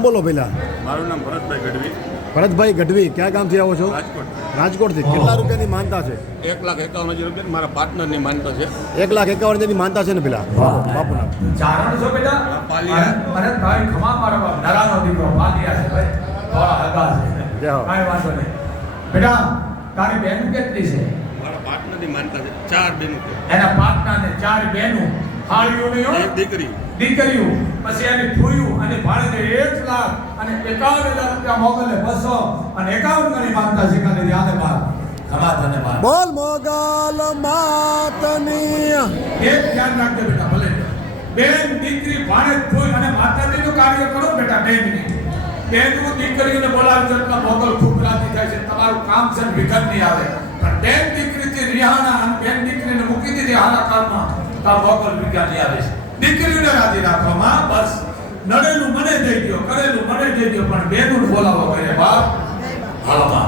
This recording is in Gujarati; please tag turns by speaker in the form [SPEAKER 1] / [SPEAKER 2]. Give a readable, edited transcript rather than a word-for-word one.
[SPEAKER 1] બોલો પહેલા?
[SPEAKER 2] મારું નામ ભરતભાઈ ગઢવી,
[SPEAKER 1] ભરતભાઈ ગઢવી, ક્યાં ગામથી આવો છો?
[SPEAKER 2] રાજકોટ.
[SPEAKER 1] રાજકોટથી. કેટલા રૂપિયાની માનતા છે?
[SPEAKER 2] 1,51,000 રૂપિયા મારા પાર્ટનરની માનતા છે.
[SPEAKER 1] 1,51,000ની માનતા છે ને પેલા બાપુના?
[SPEAKER 3] ચારણ છો બેટા?
[SPEAKER 2] પાલિયા.
[SPEAKER 3] અરે ભાઈ ખમા મારો બાપ નરાનો દીકરો પાલિયા છે ભાઈ, થોડા હગા છે,
[SPEAKER 1] જય હો.
[SPEAKER 3] કાંઈ વાંધો નહીં. બેટા તારી બહેન કેટલી છે?
[SPEAKER 2] મારા પાર્ટનરની માનતા છે 4 બહેનો છે.
[SPEAKER 3] એના પાટનાને 4 બહેનો, હાળીઓની
[SPEAKER 2] એક દીકરી.
[SPEAKER 3] દીકરીઓ, પછી એની ફૂયું અને ભાણેજને 1,51,000 અને 51,000 રૂપિયા મોગલે 200 અને 51 ગણી માનતા શીખાને યાદ બાદ ખમા તને બાદ
[SPEAKER 1] બોલ મોગલ માતની.
[SPEAKER 3] એક ધ્યાન રાખજે બેટા, ભલે બેન દીકરી ભાણેજ ફૂઈ અને માતાજીનું કાર્ય કરો બેટા. બેનનું દીકરીને બોલાવી જેટલા મોગલ ખૂબ રાજી થાય છે. તમારું કામ છે ને વિઘન નહીં આવે, પણ બેન દીકરીથી રિહાણા અને બેન દીકરીને મૂકી દીધી હારા કામમાં તો મોગલ વિઘન નહીં આવે છે. દીકરીને રાજી રાખવામાં બસ નડેલું મને દઈ દો, કરેલું મને દઈ દો, પણ બેનું બોલાવો કરે બાપ હાલમાં